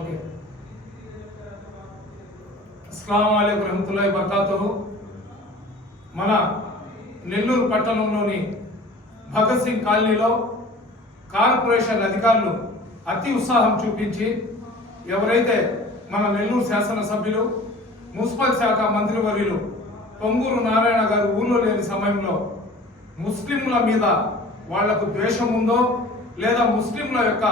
Okay. అస్సలాము అలైకుం రహమతుల్లాహి వబరకాతుహు. మన నెల్లూరు పట్టణంలోని భగత్ సింగ్ కాలనీలో కార్పొరేషన్ అధికారులు అతి ఉత్సాహం చూపించి ఎవరైతే మన నెల్లూరు శాసనసభ్యులు మున్సిపల్ శాఖ మంత్రివర్యులు పొంగూరు నారాయణ గారు ఊళ్ళో లేని సమయంలో ముస్లింల మీద వాళ్లకు ద్వేషం ఉందో లేదా ముస్లింల యొక్క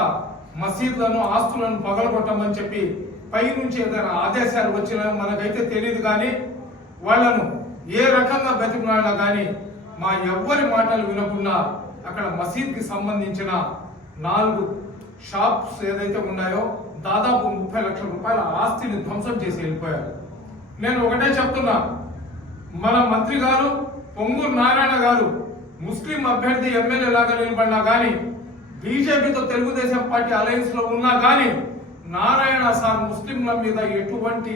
మసీదులను ఆస్తులను పగలగొట్టమని చెప్పి పై నుంచి ఏదైనా ఆదేశాలు వచ్చినా మనకైతే తెలియదు, కానీ వాళ్లను ఏ రకంగా బతికినా కానీ మా ఎవ్వరి మాటలు వినకుండా అక్కడ మసీద్కి సంబంధించిన 4 షాప్స్ ఏదైతే ఉన్నాయో దాదాపు 30 లక్షల రూపాయల ఆస్తిని ధ్వంసం చేసి వెళ్ళిపోయారు. నేను ఒకటే చెప్తున్నా, మన మంత్రి గారు పొంగూరు నారాయణ గారు ముస్లిం అభ్యర్థి ఎమ్మెల్యే లాగా నిలబడినా కానీ బీజేపీతో తెలుగుదేశం పార్టీ అలయన్స్ లో ఉన్నా కానీ నారాయణ సార్ ముస్లింల మీద ఎటువంటి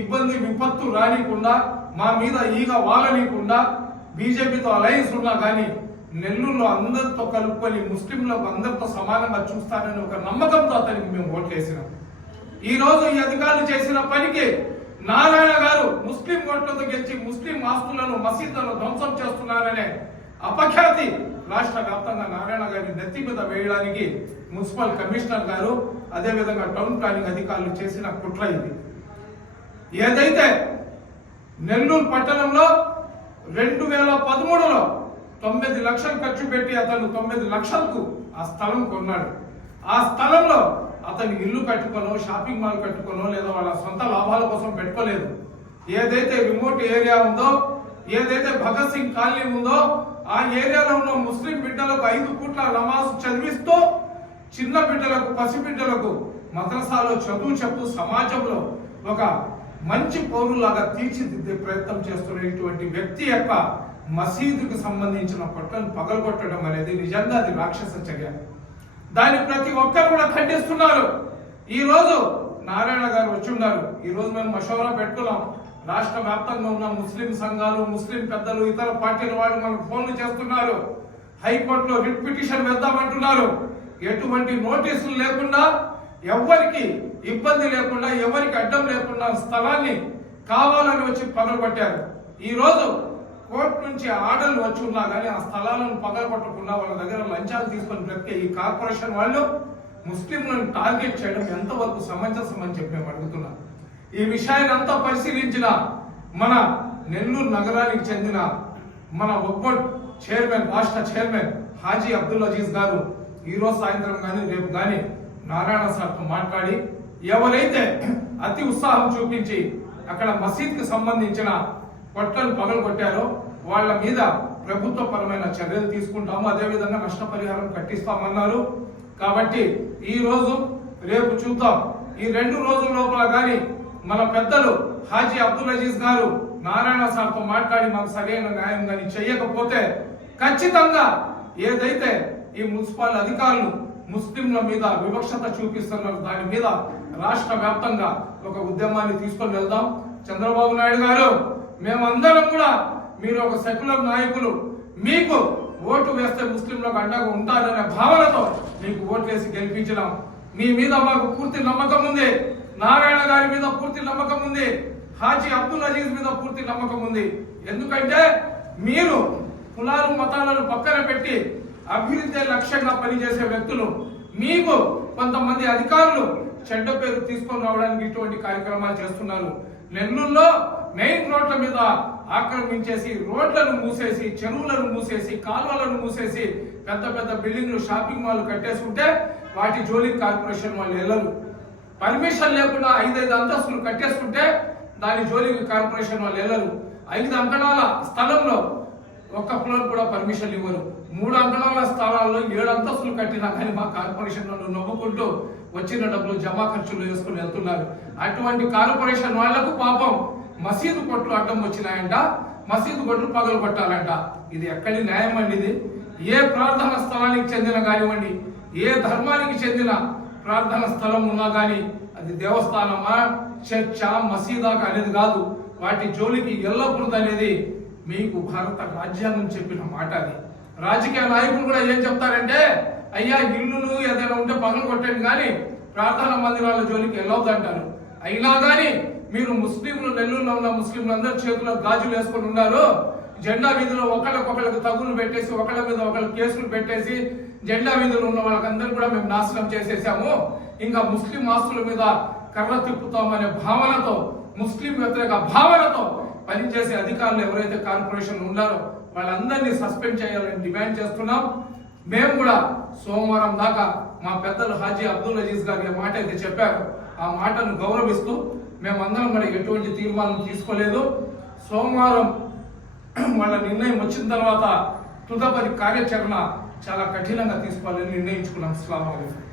ఇబ్బంది విపత్తు రానికుండా మా మీద ఈగ వాలనీయకుండా బీజేపీతో అలయన్స్ ఉన్నా కానీ నెల్లూరులో అందరితో కలుపుకొని ముస్లింలకు అందరితో సమానంగా చూస్తానని ఒక నమ్మకంతో అతనికి మేము ఓట్లేసినాం. ఈ రోజు ఈ అధికారులు చేసిన పనికి నారాయణ గారు ముస్లిం ఓట్లతో గెలిచి ముస్లిం ఆస్తులను మసీదులను ధ్వంసం చేస్తున్నారనే అపఖ్యాతి రాష్ట్ర వ్యాప్తంగా నారాయణ గారిని నెత్తి మీద వేయడానికి మున్సిపల్ కమిషనర్ గారు అదేవిధంగా టౌన్ ప్లానింగ్ అధికారులు చేసిన కుట్ర ఇది. ఏదైతే నెల్లూరు పట్టణంలో 2013లో 9 లక్షలు ఖర్చు పెట్టి అతను 9 లక్షలకు ఆ స్థలం కొన్నాడు. ఆ స్థలంలో అతను ఇల్లు కట్టుకోనో షాపింగ్ మాల్ కట్టుకోనో లేదా వాళ్ళ సొంత లాభాల కోసం పెట్టుకోలేదు. ఏదైతే రిమోట్ ఏరియా ఉందో, ఏదైతే భగత్ సింగ్ కాలనీ ఉందో ఆ ఏరియాలో ఉన్న ముస్లిం బిడ్డలకు 5 పూట్ల నమాజ్ చదివిస్తూ చిన్న బిడ్డలకు పసిబిడ్డలకు మద్రసాలో చదువు చెప్తూ సమాజంలో ఒక మంచి పౌరులాగా తీర్చిదిద్దే ప్రయత్నం చేస్తున్న ఇటువంటి వ్యక్తి యొక్క మసీదుకు సంబంధించిన పట్లను పగలగొట్టడం అనేది నిజంగా అది రాక్షస చర్య. దాన్ని ప్రతి ఒక్కరు కూడా ఖండిస్తున్నారు. ఈ రోజు నారాయణ గారు వచ్చి ఉన్నారు. ఈ రోజు మేము మషవరా పెట్టుకున్నాం. రాష్ట్ర వ్యాప్తంగా ఉన్న ముస్లిం సంఘాలు, ముస్లిం పెద్దలు, ఇతర పార్టీల వాళ్ళు మనకు ఫోన్లు చేస్తున్నారు. హైకోర్టులో రిట్ పిటిషన్ వేద్దామంటున్నారు. ఎటువంటి నోటీసులు లేకుండా, ఎవరికి ఇబ్బంది లేకుండా, ఎవరికి అడ్డం లేకుండా స్థలాన్ని కావాలని వచ్చి పగలగొట్టారు. ఈ రోజు కోర్టు నుంచి ఆర్డర్లు వచ్చి ఉన్నా కానీ ఆ స్థలాలను పగలగొట్టకుండా వాళ్ళ దగ్గర లంచాలు తీసుకొని బ్రతికే ఈ కార్పొరేషన్ వాళ్ళు ముస్లింలను టార్గెట్ చేయడం ఎంతవరకు సమంజసం అని చెప్పి మేము అడుగుతున్నాం. ఈ విషయాన్ని అంతా పరిశీలించిన మన నెల్లూరు నగరానికి చెందిన మన ఒక్కోట్ చైర్మన్, రాష్ట్ర చైర్మన్ హాజీ అబ్దుల్ అజీజ్ గారు ఈ రోజు సాయంత్రం కానీ రేపు కానీ నారాయణ సార్తో మాట్లాడి ఎవరైతే అతి ఉత్సాహం చూపించి అక్కడ మసీద్కి సంబంధించిన పొట్లను పగలగొట్టారో వాళ్ళ మీద ప్రభుత్వ పరమైన చర్యలు తీసుకుంటాము, అదేవిధంగా నష్టపరిహారం కట్టిస్తామన్నారు. కాబట్టి ఈ రోజు రేపు చూద్దాం. ఈ 2 రోజుల లోపల కానీ మన పెద్దలు హాజీ అబ్దుల్ అజీజ్ గారు నారాయణ సార్తో మాట్లాడి మాకు సరైన న్యాయం కానీ చేయకపోతే ఖచ్చితంగా ఏదైతే ఈ మున్సిపల్ అధికారులు ముస్లింల మీద వివక్షత చూపిస్తున్నారు దాని మీద రాష్ట్ర వ్యాప్తంగా ఒక ఉద్యమాన్ని తీసుకొని వెళ్దాం. చంద్రబాబు నాయుడు గారు, మేమందరం కూడా మీరు ఒక సెక్యులర్ నాయకులు, మీకు ఓటు వేస్తే ముస్లింలకు అండగా ఉంటారనే భావనతో మీకు ఓట్లేసి గెలిపించినాం. మీ మీద మాకు పూర్తి నమ్మకం ఉంది, నారాయణ గారి మీద పూర్తి నమ్మకం ఉంది, హాజీ అబ్దుల్ అజీజ్ మీద పూర్తి నమ్మకం ఉంది. ఎందుకంటే మీరు కులాలు మతాలను పక్కన పెట్టి అభివృద్ధి లక్ష్యంగా పనిచేసే వ్యక్తులు. మీకు కొంతమంది అధికారులు చెడ్డ పేరు తీసుకొని రావడానికి ఇటువంటి కార్యక్రమాలు చేస్తున్నారు. నెల్లూరులో మెయిన్ రోడ్ల మీద ఆక్రమించేసి రోడ్లను మూసేసి, చెరువులను మూసేసి, కాలువలను మూసేసి పెద్ద పెద్ద బిల్డింగ్లు, షాపింగ్ మాల్ కట్టేసుకుంటే వాటి జోలికి కార్పొరేషన్ వాళ్ళు వెళ్ళరు. పర్మిషన్ లేకుండా 5 అంతస్తులు కట్టేసుకుంటే దాని జోలికి కార్పొరేషన్ వాళ్ళు వెళ్ళరు. 5 అంకణాల స్థలంలో ఒక్క ఫ్లోర్ కూడా పర్మిషన్ ఇవ్వరు. 3 అంకణాల స్థలాల్లో 7 అంతస్తులు కట్టినా కానీ మా కార్పొరేషన్ వాళ్ళు నవ్వుకుంటూ వచ్చిన డబ్బులు జమా ఖర్చులు వేసుకుని వెళ్తున్నారు. అటువంటి కార్పొరేషన్ వాళ్లకు పాపం మసీదు కొట్లు అడ్డం వచ్చినాయంట, మసీదు కొట్లు పగలు కొట్టాలంట. ఇది ఎక్కడి న్యాయం అండి? ఇది ఏ ప్రార్థన స్థలానికి చెందిన కానివ్వండి, ఏ ధర్మానికి చెందిన ప్రార్థన స్థలం ఉన్నా కానీ అది దేవస్థానమా, చర్చా, మసీదా అనేది కాదు. వాటి జోలికి వెళ్ళకూడదు అనేది మీకు భారత రాజ్యాంగం చెప్పిన మాట. అది రాజకీయ నాయకులు కూడా ఏం చెప్తారంటే అయ్యా ఇల్లులు ఏదైనా ఉంటే పగలు కొట్టండి కానీ ప్రార్థనా మందిరాల జోలికి వెళ్ళొద్దంటారు. అయినా కానీ మీరు ముస్లింలు, నెల్లూరులో ఉన్న ముస్లింలు అందరు చేతుల్లో గాజులు వేసుకొని ఉన్నారు. జెండా వీధిలో ఒకళ్ళకొకళ్ళకి తగులు పెట్టేసి ఒకళ్ళ మీద ఒకళ్ళు కేసులు పెట్టేసి జెండా వీధిలో ఉన్న వాళ్ళకందరూ కూడా మేము నాశనం చేసేసాము. ఇంకా ముస్లిం ఆస్తుల మీద కర్ర తిప్పుతామనే భావనతో, ముస్లిం వ్యతిరేక భావనతో పనిచేసే అధికారులు ఎవరైతే కార్పొరేషన్ ఉన్నారో వాళ్ళందరినీ సస్పెండ్ చేయాలని డిమాండ్ చేస్తున్నాం. మేము కూడా సోమవారం దాకా మా పెద్దలు హాజీ అబ్దుల్ అజీజ్ గారి మాట అయితే చెప్పారు, ఆ మాటను గౌరవిస్తూ మేమందరం మరి ఎటువంటి తీర్మానం తీసుకోలేదు. సోమవారం వాళ్ళ నిర్ణయం వచ్చిన తర్వాత తుదపరి కార్యాచరణ చాలా కఠినంగా తీసుకోవాలని నిర్ణయించుకున్నాం. అస్సలాము అలైకుం.